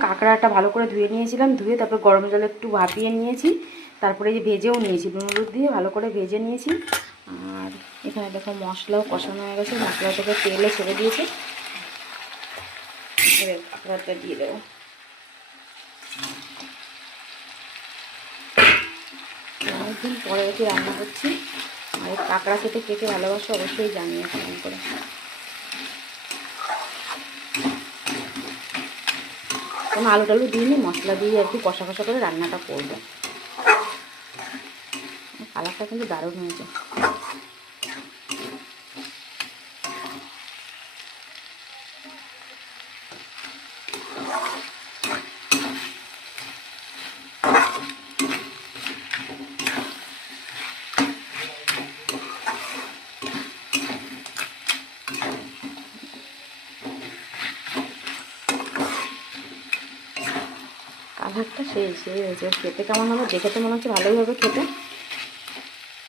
কাঁকড়াটা ভালো করে ধুয়ে নিয়েছিলাম, ধুয়ে তারপর গরম জলে একটু ভাপিয়ে নিয়েছি, তারপরে যে ভেজেও নিয়েছি, নুন হলুদ দিয়ে ভালো করে ভেজে নিয়েছি। আর এখানে দেখো মশলাও কষানো হয়ে গেছে, মশলাটাকে তেলে ছেড়ে দিয়েছে, এবার কাঁকড়াটা দিয়ে দেবো। অনেকদিন পরে কি রান্না করছি, আর কাঁকড়া খেতে কে কে ভালোবাসো অবশ্যই জানিয়ে কেমন করে। কোনো আলু টালু দিইনি, মশলা দিয়ে আর কি কষা কষা করে রান্নাটা করবো। কালারটা কিন্তু দারুণ হয়েছে। কালারটা সেই হয়েছে, খেতে কেমন হবে দেখে তো মনে হচ্ছে ভালোই হবে খেতে।